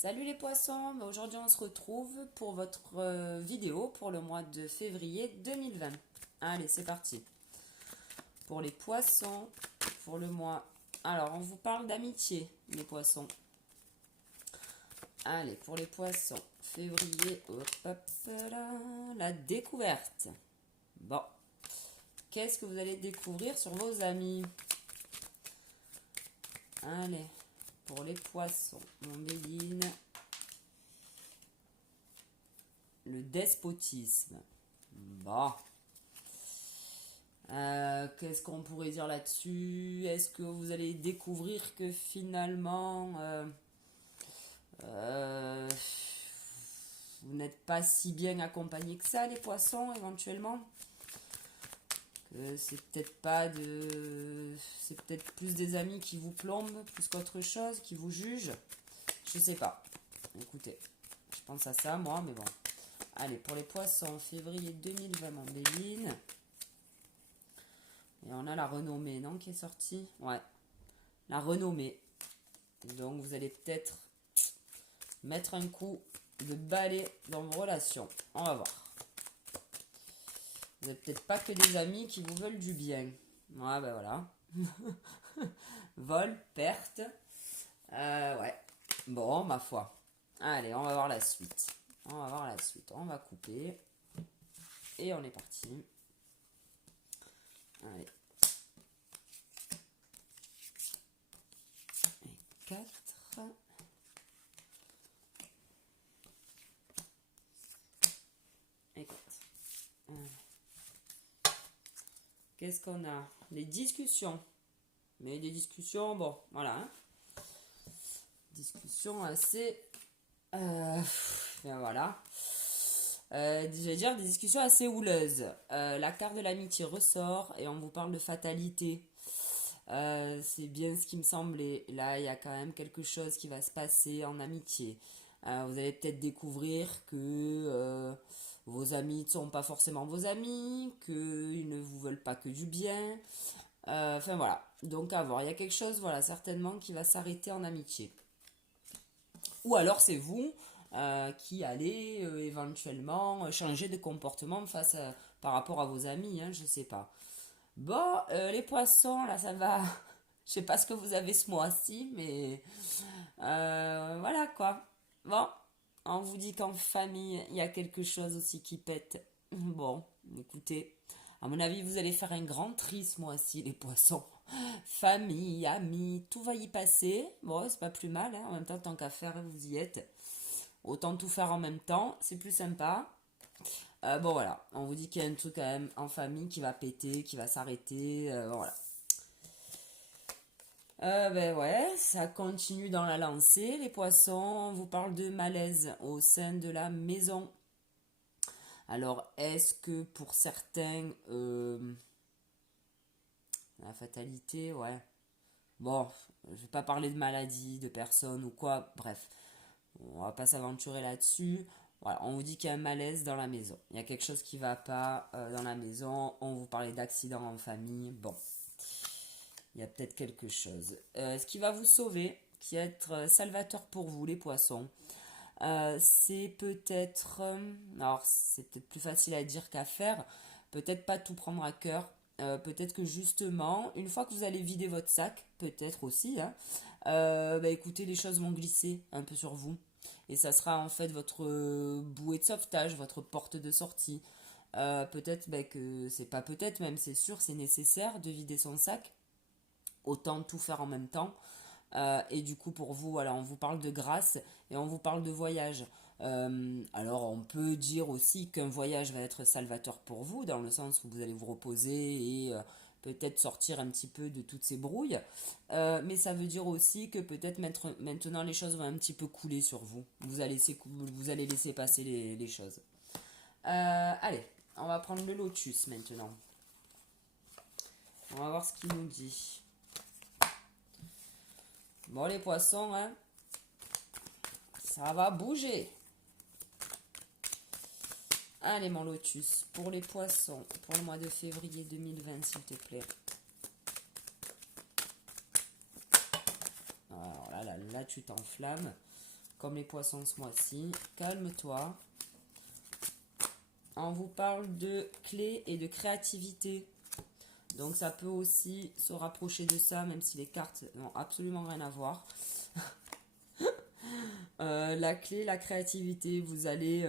Salut les poissons, aujourd'hui on se retrouve pour votre vidéo pour le mois de février 2020. Allez, c'est parti. Pour les poissons, pour le mois... Alors, on vous parle d'amitié, les poissons. Allez, pour les poissons, février, hop là, la découverte. Bon, qu'est-ce que vous allez découvrir sur vos amis? Allez, pour les poissons, mon béguine. Le despotisme. Bon. Qu'est-ce qu'on pourrait dire là-dessus? Est-ce que vous allez découvrir que finalement vous n'êtes pas si bien accompagné que ça, les poissons, éventuellement? Que c'est peut-être pas de... C'est peut-être plus des amis qui vous plombent, plus qu'autre chose, qui vous jugent. Je sais pas. Écoutez, je pense à ça, moi, mais bon. Allez, pour les poissons, février 2020, mon béline. Et on a la renommée, non, qui est sortie? Ouais, la renommée. Donc, vous allez peut-être mettre un coup de balai dans vos relations. On va voir. Vous n'êtes peut-être pas que des amis qui vous veulent du bien. Ouais, ben voilà. Vol, perte. Ouais. Bon, ma foi. Allez, on va voir la suite. On va voir la suite. On va couper. Et on est parti. Allez. Et 4. Et 4. Qu'est-ce qu'on a? Les discussions. Mais des discussions, bon, voilà. Hein. Discussions assez... ben voilà. Je vais dire des discussions assez houleuses. La carte de l'amitié ressort et on vous parle de fatalité. C'est bien ce qui me semblait. Là, il y a quand même quelque chose qui va se passer en amitié. Vous allez peut-être découvrir que vos amis ne sont pas forcément vos amis, qu'ils ne vous veulent pas que du bien. Enfin voilà. Donc à voir. Il y a quelque chose, voilà, certainement qui va s'arrêter en amitié. Ou alors c'est vous qui allez éventuellement changer de comportement par rapport à vos amis, hein, je sais pas. Bon, les poissons, là ça va. Je sais pas ce que vous avez ce mois-ci, mais voilà quoi. Bon, on vous dit qu'en famille, il y a quelque chose aussi qui pète. Bon, écoutez, à mon avis, vous allez faire un grand tri ce mois-ci, les poissons. Famille, amis, tout va y passer. Bon, c'est pas plus mal, hein. En même temps, tant qu'à faire, vous y êtes. Autant tout faire en même temps, c'est plus sympa. Bon, voilà, on vous dit qu'il y a un truc quand même en famille qui va péter, qui va s'arrêter. Voilà. Ben ouais, ça continue dans la lancée. Les poissons, on vous parle de malaise au sein de la maison. Alors, est-ce que pour certains, la fatalité, ouais. Bon, je vais pas parler de maladie, de personnes ou quoi, bref. On va pas s'aventurer là-dessus. Voilà, on vous dit qu'il y a un malaise dans la maison. Il y a quelque chose qui va pas dans la maison. On vous parlait d'accidents en famille. Bon, il y a peut-être quelque chose. Ce qui va vous sauver, qui va être salvateur pour vous, les poissons, c'est peut-être... alors, c'est peut-être plus facile à dire qu'à faire. Peut-être pas tout prendre à cœur. Peut-être que justement, une fois que vous allez vider votre sac, peut-être aussi, hein, bah écoutez, les choses vont glisser un peu sur vous. Et ça sera en fait votre bouée de sauvetage, votre porte de sortie. Peut-être bah, que c'est pas peut-être même, c'est sûr, c'est nécessaire de vider son sac. Autant tout faire en même temps. Et du coup, pour vous, voilà, on vous parle de grâce et on vous parle de voyage. Alors, on peut dire aussi qu'un voyage va être salvateur pour vous, dans le sens où vous allez vous reposer et peut-être sortir un petit peu de toutes ces brouilles. Mais ça veut dire aussi que peut-être maintenant les choses vont un petit peu couler sur vous. Vous allez laisser passer les choses. Allez, on va prendre le lotus maintenant. On va voir ce qu'il nous dit. Bon, les poissons, hein, ça va bouger. Allez, mon lotus, pour les poissons, pour le mois de février 2020, s'il te plaît. Alors là, tu t'enflammes. comme les poissons ce mois-ci. Calme-toi. On vous parle de clés et de créativité. Donc ça peut aussi se rapprocher de ça, même si les cartes n'ont absolument rien à voir. La clé, la créativité, vous allez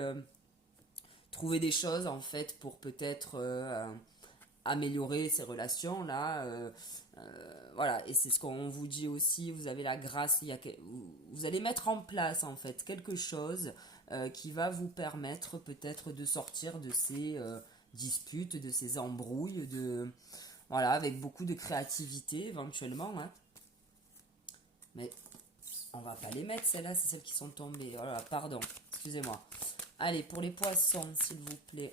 trouver des choses en fait pour peut-être améliorer ces relations là. Voilà, et c'est ce qu'on vous dit aussi, vous avez la grâce, vous allez mettre en place en fait quelque chose qui va vous permettre peut-être de sortir de ces disputes, de ces embrouilles, voilà, avec beaucoup de créativité éventuellement. Hein. Mais on va pas les mettre, celles-là, c'est celles qui sont tombées. Oh là, pardon, excusez-moi. Allez, pour les poissons, s'il vous plaît,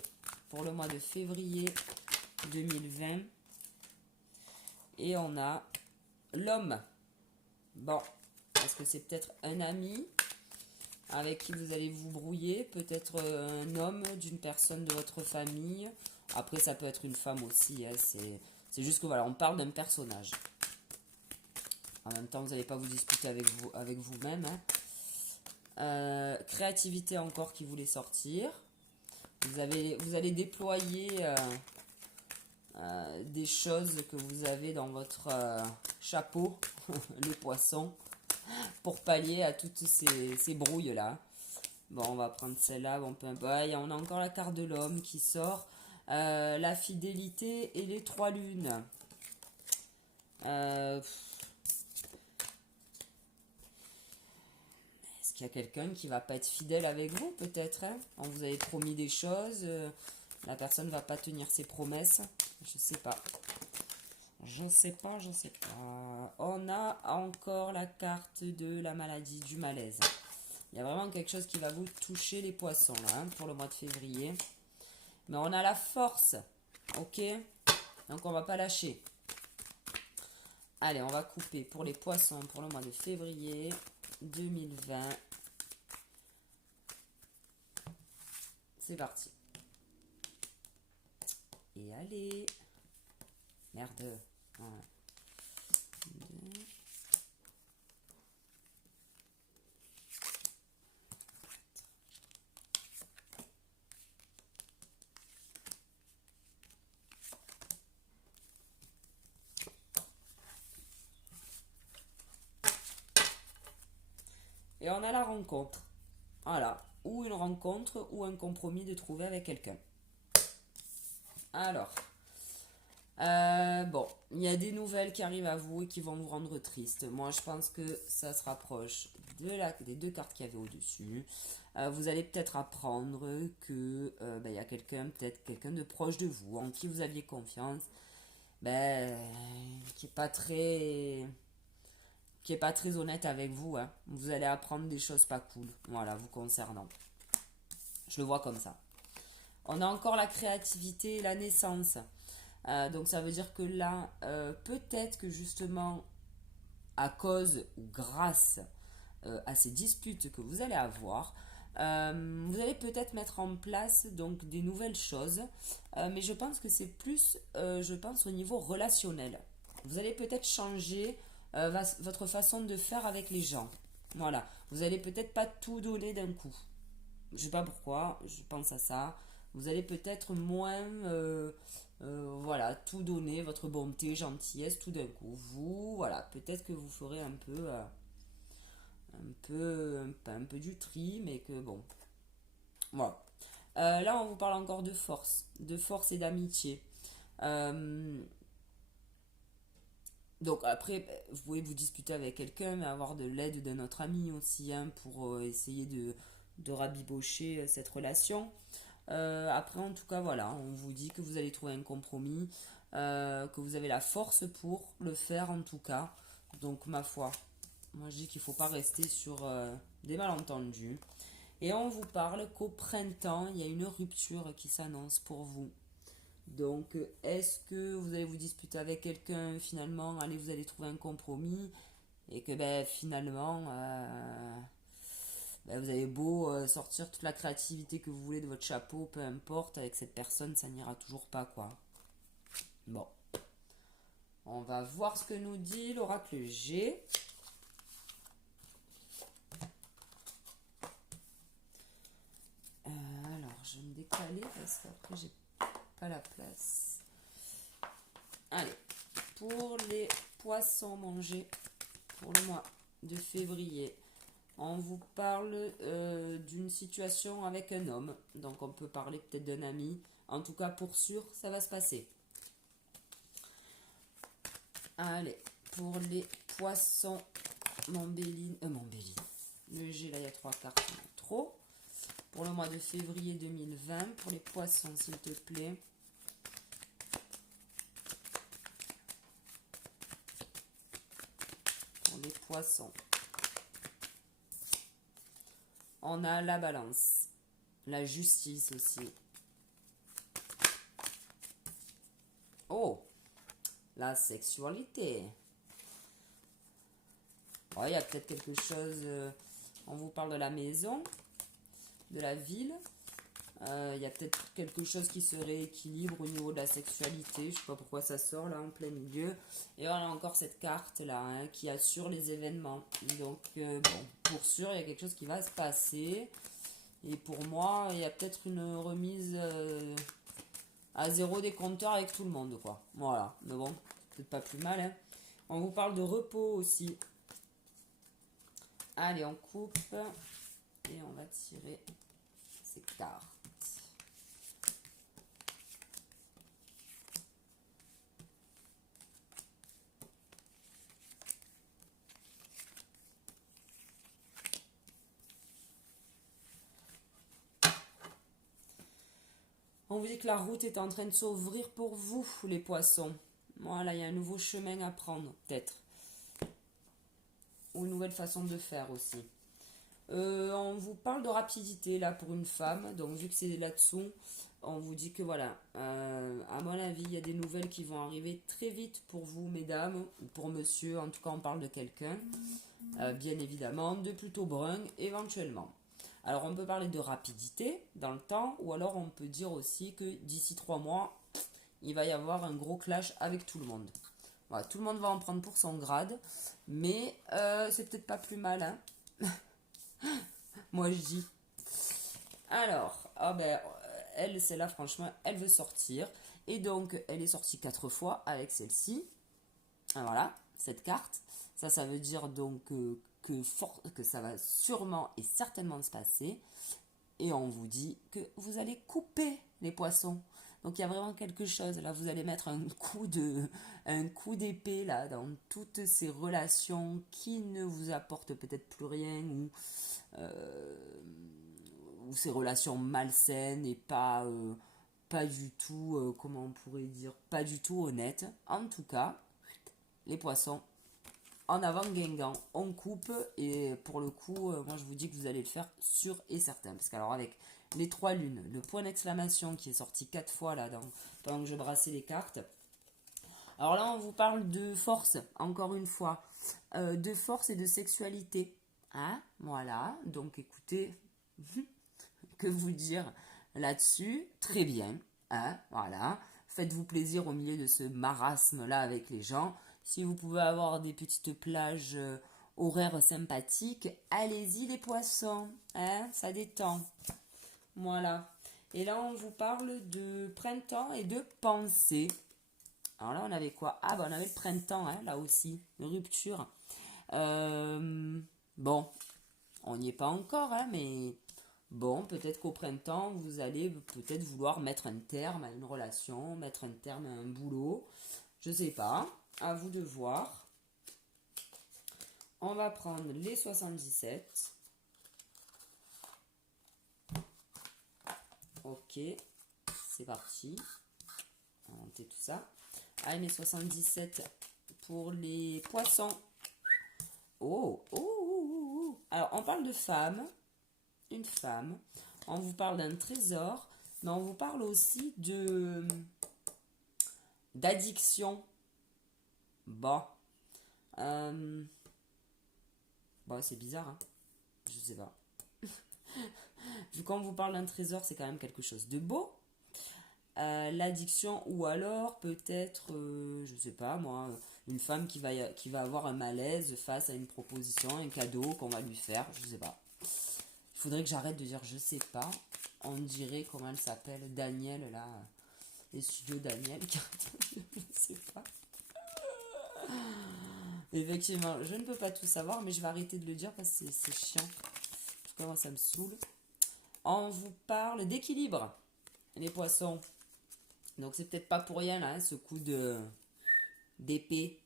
pour le mois de février 2020. Et on a l'homme. Bon, est-ce que c'est peut-être un ami avec qui vous allez vous brouiller? Peut-être un homme d'une personne de votre famille. Après, ça peut être une femme aussi. Hein, c'est juste que voilà, on parle d'un personnage. En même temps, vous n'allez pas vous disputer avec vous-même. Hein. Créativité encore qui voulait sortir. Vous allez déployer des choses que vous avez dans votre chapeau, les poissons, pour pallier à toutes ces brouilles-là. Bon, on va prendre celle-là. Bon, peu importe. On a encore la carte de l'homme qui sort. La fidélité et les 3 lunes. Est-ce qu'il y a quelqu'un qui va pas être fidèle avec vous, peut-être hein. On vous avait promis des choses. La personne va pas tenir ses promesses. Je sais pas. Je sais pas. On a encore la carte de la maladie, du malaise. Il y a vraiment quelque chose qui va vous toucher les poissons là, hein, pour le mois de février. Mais on a la force. Ok. Donc on va pas lâcher. Allez, on va couper pour les poissons pour le mois de février 2020. C'est parti. Et allez. Merde. Voilà. Et on a la rencontre. Voilà. Ou une rencontre ou un compromis de trouver avec quelqu'un. Alors. Bon, il y a des nouvelles qui arrivent à vous et qui vont vous rendre triste. Moi, je pense que ça se rapproche des 2 cartes qu'il y avait au-dessus. Vous allez peut-être apprendre que il y a peut-être quelqu'un de proche de vous, en qui vous aviez confiance, qui est pas très honnête avec vous. Hein. Vous allez apprendre des choses pas cool, voilà, vous concernant. Je le vois comme ça. On a encore la créativité et la naissance. Donc ça veut dire que là, peut-être que justement, à cause ou grâce à ces disputes que vous allez avoir, vous allez peut-être mettre en place donc des nouvelles choses. Mais je pense que c'est plus, je pense, au niveau relationnel. Vous allez peut-être changer votre façon de faire avec les gens. Voilà. Vous allez peut-être pas tout donner d'un coup. Je sais pas pourquoi, je pense à ça. Vous allez peut-être moins voilà, tout donner, votre bonté, gentillesse, tout d'un coup. Voilà, peut-être que vous ferez un peu du tri, mais que bon. Voilà. Là, on vous parle encore de force et d'amitié. Donc après, vous pouvez vous disputer avec quelqu'un, mais avoir de l'aide d'un autre ami aussi, hein, pour essayer de rabibocher cette relation. Après, en tout cas, voilà, on vous dit que vous allez trouver un compromis, que vous avez la force pour le faire en tout cas. Donc, ma foi, moi je dis qu'il ne faut pas rester sur des malentendus. Et on vous parle qu'au printemps, il y a une rupture qui s'annonce pour vous. Donc, est-ce que vous allez vous disputer avec quelqu'un finalement, allez, vous allez trouver un compromis et que finalement, vous avez beau sortir toute la créativité que vous voulez de votre chapeau, peu importe, avec cette personne, ça n'ira toujours pas, quoi. Bon. On va voir ce que nous dit l'oracle G. je vais me décaler parce qu'après, j'ai pas la place. Allez, pour les poissons mangés, pour le mois de février, on vous parle d'une situation avec un homme. Donc, on peut parler peut-être d'un ami. En tout cas, pour sûr, ça va se passer. Allez, pour les poissons, Montbéline. Le G, là, il y a 3 cartes, trop. Pour le mois de février 2020, pour les poissons, s'il te plaît. Pour les poissons. On a la balance. La justice aussi. Oh, la sexualité. Oh, il y a peut-être quelque chose... on vous parle de la maison, de la ville. Il y a peut-être quelque chose qui se rééquilibre au niveau de la sexualité. Je sais pas pourquoi ça sort là en plein milieu. Et on a encore cette carte là qui assure les événements. Donc bon, pour sûr, il y a quelque chose qui va se passer. Et pour moi, il y a peut-être une remise à zéro des compteurs avec tout le monde, quoi. Voilà. Mais bon, peut-être pas plus mal. Hein. On vous parle de repos aussi. Allez, on coupe. Et on va tirer ces cartes. On vous dit que la route est en train de s'ouvrir pour vous, les poissons. Voilà, il y a un nouveau chemin à prendre, peut-être. Ou une nouvelle façon de faire aussi. On vous parle de rapidité, là, pour une femme. Donc, vu que c'est là-dessous, on vous dit que, voilà, à mon avis, il y a des nouvelles qui vont arriver très vite pour vous, mesdames, ou pour monsieur. En tout cas, on parle de quelqu'un, bien évidemment, de plutôt brun, éventuellement. Alors, on peut parler de rapidité dans le temps, ou alors on peut dire aussi que d'ici 3 mois, il va y avoir un gros clash avec tout le monde. Voilà, tout le monde va en prendre pour son grade, mais c'est peut-être pas plus mal, hein. Moi, je dis. Alors, elle, celle-là, franchement, elle veut sortir. Et donc, elle est sortie 4 fois avec celle-ci. Voilà, cette carte. Ça veut dire donc que ça va sûrement et certainement se passer. Et on vous dit que vous allez couper les poissons. Donc il y a vraiment quelque chose. Là, vous allez mettre un coup d'épée là dans toutes ces relations qui ne vous apportent peut-être plus rien ou ces relations malsaines et pas du tout, comment on pourrait dire, pas du tout honnêtes. En tout cas, les poissons, en avant Guingamp, on coupe et pour le coup, moi je vous dis que vous allez le faire sûr et certain. Parce qu'alors avec les 3 lunes, le point d'exclamation qui est sorti 4 fois là pendant que je brassais les cartes. Alors là, on vous parle de force, encore une fois, de force et de sexualité. Hein, voilà, donc écoutez, que vous dire là-dessus? Très bien, hein, voilà. Faites-vous plaisir au milieu de ce marasme-là avec les gens. Si vous pouvez avoir des petites plages horaires sympathiques, allez-y les poissons, hein, ça détend. Voilà. Et là, on vous parle de printemps et de pensée. Alors là, on avait quoi? Ah, on avait le printemps, hein, là aussi, une rupture. Bon, on n'y est pas encore, hein, mais bon, peut-être qu'au printemps, vous allez peut-être vouloir mettre un terme à une relation, mettre un terme à un boulot. Je sais pas, à vous de voir. On va prendre les 77. Ok, c'est parti. On va monter tout ça. Allez, les 77 pour les poissons. Oh. Alors, on parle de femme. Une femme. On vous parle d'un trésor. Mais on vous parle aussi d'addiction. Bon. Bon, c'est bizarre, hein. Je sais pas. Vu qu'on vous parle d'un trésor, c'est quand même quelque chose de beau. L'addiction ou alors peut-être, je sais pas moi, une femme qui va avoir un malaise face à une proposition, un cadeau qu'on va lui faire, je sais pas. Il faudrait que j'arrête de dire je sais pas. on dirait, comment elle s'appelle, Daniel, là, les studios Daniel, je ne sais pas. Effectivement, je ne peux pas tout savoir, mais je vais arrêter de le dire parce que c'est chiant. En tout cas, moi, ça me saoule. On vous parle d'équilibre, les poissons. Donc, c'est peut-être pas pour rien, là, hein, ce coup d'épée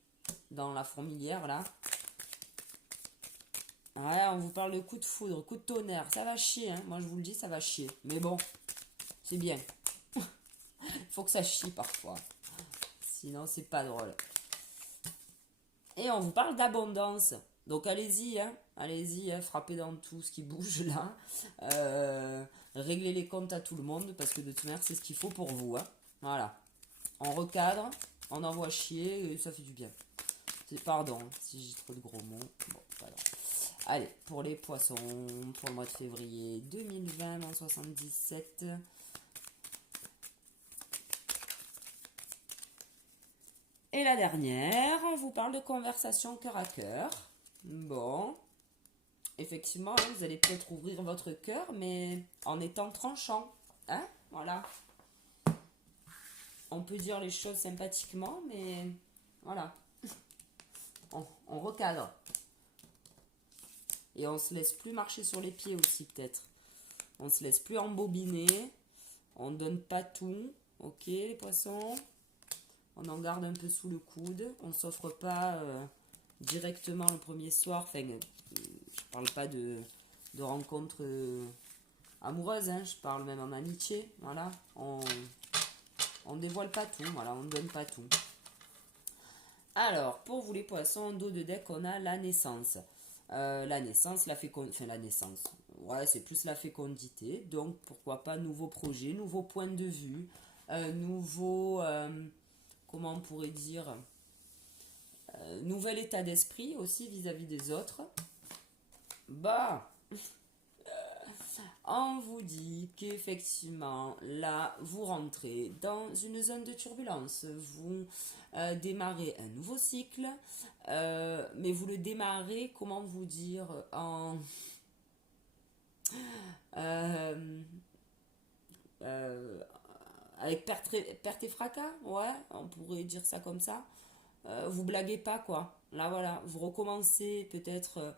dans la fourmilière, là. Ouais, on vous parle de coup de foudre, coup de tonnerre. Ça va chier, hein. Moi, je vous le dis, ça va chier. Mais bon, c'est bien. Il faut que ça chie parfois. Sinon, c'est pas drôle. Et on vous parle d'abondance. Donc allez-y, hein, allez-y, hein, frappez dans tout ce qui bouge là. Réglez les comptes à tout le monde parce que de toute manière, c'est ce qu'il faut pour vous. Hein. Voilà. On recadre, on envoie chier et ça fait du bien. Pardon si j'ai trop de gros mots. Bon, pas grave. Allez, pour les poissons, pour le mois de février 2020, en 77. Et la dernière, on vous parle de conversation cœur à cœur. Bon, effectivement, hein, vous allez peut-être ouvrir votre cœur, mais en étant tranchant. Hein, voilà. On peut dire les choses sympathiquement, mais voilà. On recadre. Et on se laisse plus marcher sur les pieds aussi, peut-être. On se laisse plus embobiner. On donne pas tout. Ok, les poissons. On en garde un peu sous le coude. On ne s'offre pas directement le premier soir. Enfin, je parle pas de rencontres amoureuses. Hein. Je parle même en amitié. Voilà. On dévoile pas tout. Voilà, on ne donne pas tout. Alors, pour vous les poissons, en dos de deck, on a la naissance. La naissance, la fécondité. Enfin, la naissance. Ouais, c'est plus la fécondité. Donc, pourquoi pas nouveaux projets, nouveaux points de vue, nouveaux... comment on pourrait dire, nouvel état d'esprit aussi vis-à-vis des autres. Bah, on vous dit qu'effectivement, là, vous rentrez dans une zone de turbulence. Vous démarrez un nouveau cycle, mais vous le démarrez, comment vous dire, en... avec perte et fracas, ouais, on pourrait dire ça comme ça. Vous blaguez pas, quoi. Là, voilà, vous recommencez peut-être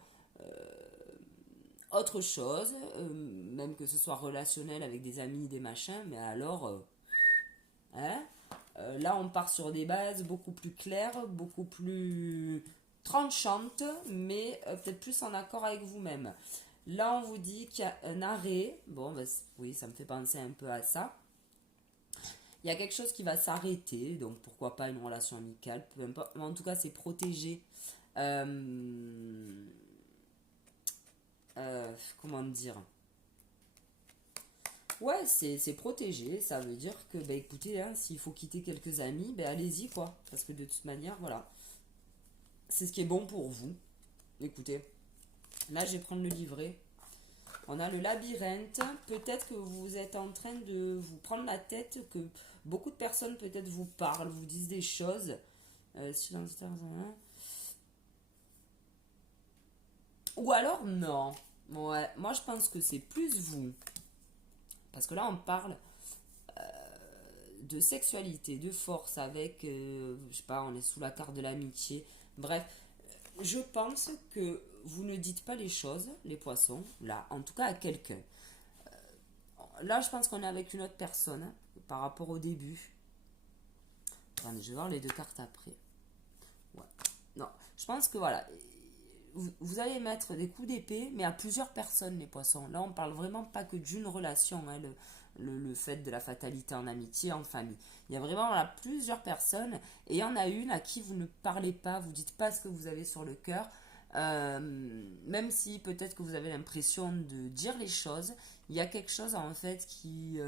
autre chose, même que ce soit relationnel avec des amis, des machins, mais alors, hein, là, on part sur des bases beaucoup plus claires, beaucoup plus tranchantes, mais peut-être plus en accord avec vous-même. Là, on vous dit qu'il y a un arrêt. Bon, ben, oui, ça me fait penser un peu à ça. Il y a quelque chose qui va s'arrêter, donc pourquoi pas une relation amicale, peu importe. Mais en tout cas, c'est protégé. Comment dire? Ouais, c'est protégé. Ça veut dire que, bah écoutez, hein, s'il faut quitter quelques amis, ben allez-y, quoi. Parce que de toute manière, voilà. C'est ce qui est bon pour vous. Écoutez, là, je vais prendre le livret. On a le labyrinthe. Peut-être que vous êtes en train de vous prendre la tête, que beaucoup de personnes peut-être vous parlent, vous disent des choses. Silence. Ou alors non. Ouais, moi je pense que c'est plus vous. Parce que là on parle de sexualité, de force avec, je sais pas, on est sous la carte de l'amitié. Bref, je pense que vous ne dites pas les choses, les poissons, là, en tout cas à quelqu'un. Là, je pense qu'on est avec une autre personne hein, par rapport au début. Attendez, je vais voir les deux cartes après. Ouais. Non, je pense que voilà, vous allez mettre des coups d'épée, mais à plusieurs personnes, les poissons. Là, on parle vraiment pas que d'une relation, hein, le fait de la fatalité en amitié, en famille. Il y a vraiment là, plusieurs personnes, et il y en a une à qui vous ne parlez pas, vous dites pas ce que vous avez sur le cœur, même si peut-être que vous avez l'impression de dire les choses, il y a quelque chose en fait qui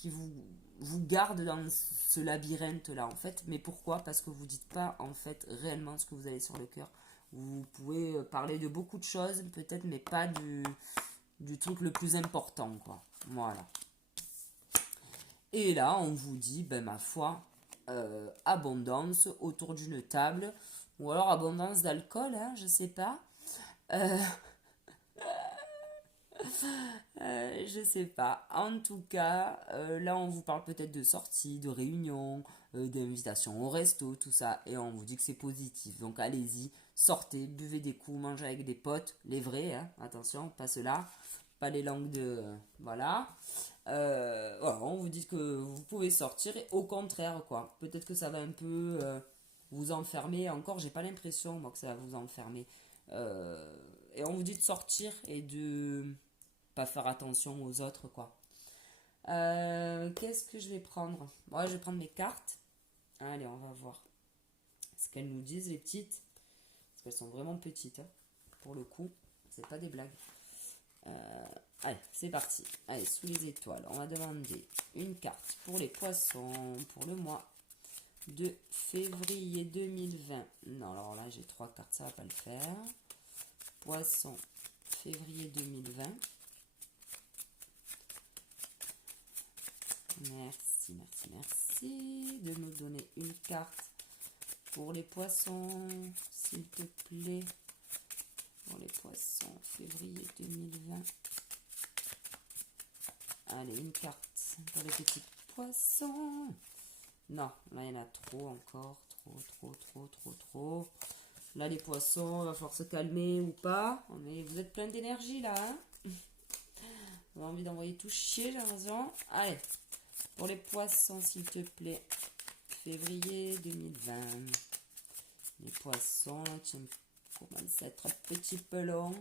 vous garde dans ce labyrinthe là en fait. Mais pourquoi? Parce que vous dites pas en fait réellement ce que vous avez sur le cœur. Vous pouvez parler de beaucoup de choses peut-être, mais pas du truc le plus important quoi. Voilà. Et là on vous dit, ben ma foi, abondance autour d'une table, ou alors abondance d'alcool, hein, je sais pas. Euh, Je sais pas. En tout cas, là, on vous parle peut-être de sorties, de réunions, d'invitations au resto, tout ça. Et on vous dit que c'est positif. Donc, allez-y, sortez, buvez des coups, mangez avec des potes. Les vrais, hein, attention, pas ceux-là. Pas les langues de... voilà. Voilà, on vous dit que vous pouvez sortir. Et au contraire, quoi. Peut-être que ça va un peu vous enfermer. Encore, j'ai pas l'impression, moi, que ça va vous enfermer. Et on vous dit de sortir et de pas faire attention aux autres, quoi. Qu'est-ce que je vais prendre? Moi, je vais prendre mes cartes. Allez, on va voir ce qu'elles nous disent, les petites. Parce qu'elles sont vraiment petites, hein. Pour le coup, c'est pas des blagues. Allez, c'est parti. Allez, sous les étoiles, on va demander une carte pour les poissons pour le mois de février 2020. Non, alors là, j'ai 3 cartes, ça va pas le faire. Poisson, février 2020. Merci, merci, merci de nous donner une carte pour les poissons, s'il te plaît. Pour les poissons, février 2020. Allez, une carte pour les petits poissons. Non, là, il y en a trop encore. Trop. Là, les poissons, il va falloir se calmer ou pas. Vous êtes plein d'énergie, là. Hein, on a envie d'envoyer tout chier, j'ai l'impression. Allez, pour les poissons, s'il te plaît. Février 2020. Les poissons, là, tiens, commence à être un petit peu long.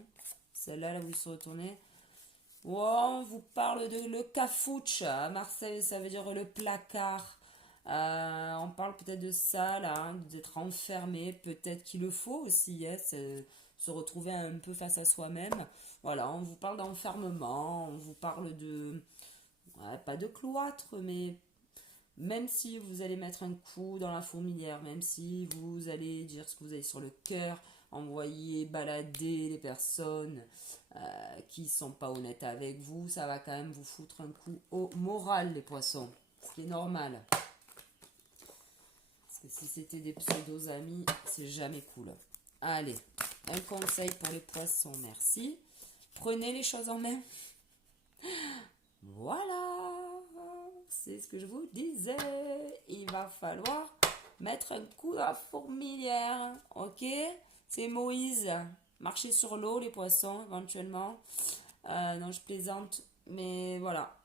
Celle-là, là, vous se retournez. Oh, on vous parle de le cafouche. À Marseille, ça veut dire le placard. On parle peut-être de ça, là, hein, d'être enfermé. Peut-être qu'il le faut aussi, hein, se retrouver un peu face à soi-même. Voilà, on vous parle d'enfermement. On vous parle de... ouais, pas de cloître, mais... même si vous allez mettre un coup dans la fourmilière, même si vous allez dire ce que vous avez sur le cœur, envoyer balader les personnes qui sont pas honnêtes avec vous, ça va quand même vous foutre un coup au moral, les poissons. Ce qui est normal. Parce que si c'était des pseudos amis, c'est jamais cool. Allez, un conseil pour les poissons, merci. Prenez les choses en main. Voilà, c'est ce que je vous disais. Il va falloir mettre un coup dans la fourmilière, ok? C'est Moïse. Marcher sur l'eau, les poissons, éventuellement. Non, je plaisante, mais voilà.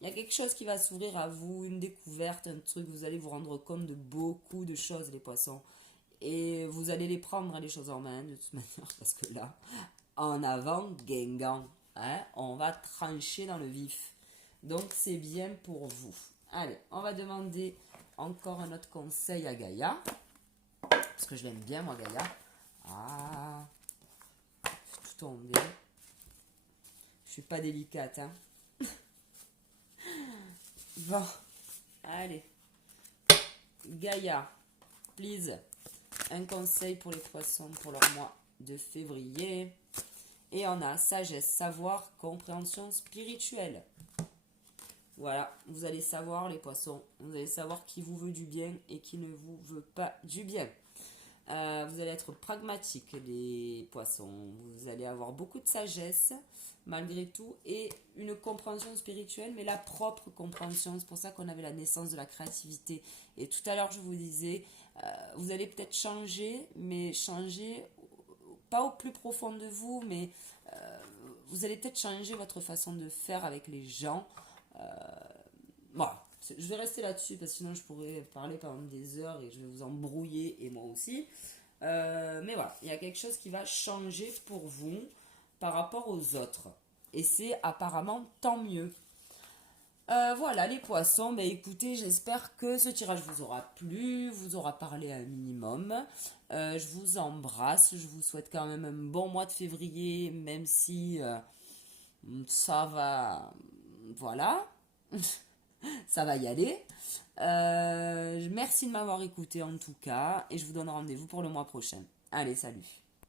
Il y a quelque chose qui va s'ouvrir à vous, une découverte, un truc. Vous allez vous rendre compte de beaucoup de choses, les poissons. Et vous allez les prendre, les choses en main, de toute manière, parce que là, en avant, Guingamp. Hein, on va trancher dans le vif. Donc, c'est bien pour vous. Allez, on va demander encore un autre conseil à Gaïa. Parce que je l'aime bien, moi, Gaïa. Ah, je suis tout tombé. Je suis pas délicate, hein. Bon, allez. Gaïa, please. Un conseil pour les poissons pour leur mois de février. Et on a sagesse, savoir, compréhension spirituelle. Voilà, vous allez savoir les poissons. Vous allez savoir qui vous veut du bien et qui ne vous veut pas du bien. Vous allez être pragmatique, les poissons. Vous allez avoir beaucoup de sagesse, malgré tout, et une compréhension spirituelle, mais la propre compréhension. C'est pour ça qu'on avait la naissance de la créativité. Et tout à l'heure, je vous disais, vous allez peut-être changer, mais changer, pas au plus profond de vous, mais vous allez peut-être changer votre façon de faire avec les gens. Voilà. Je vais rester là-dessus parce que sinon je pourrais parler pendant des heures et je vais vous embrouiller et moi aussi. Mais voilà, il y a quelque chose qui va changer pour vous par rapport aux autres. Et c'est apparemment tant mieux. Voilà les poissons, bah écoutez, j'espère que ce tirage vous aura plu, vous aura parlé un minimum. Je vous embrasse, je vous souhaite quand même un bon mois de février, même si ça va... voilà. Ça va y aller. Merci de m'avoir écouté en tout cas. Et je vous donne rendez-vous pour le mois prochain. Allez, salut.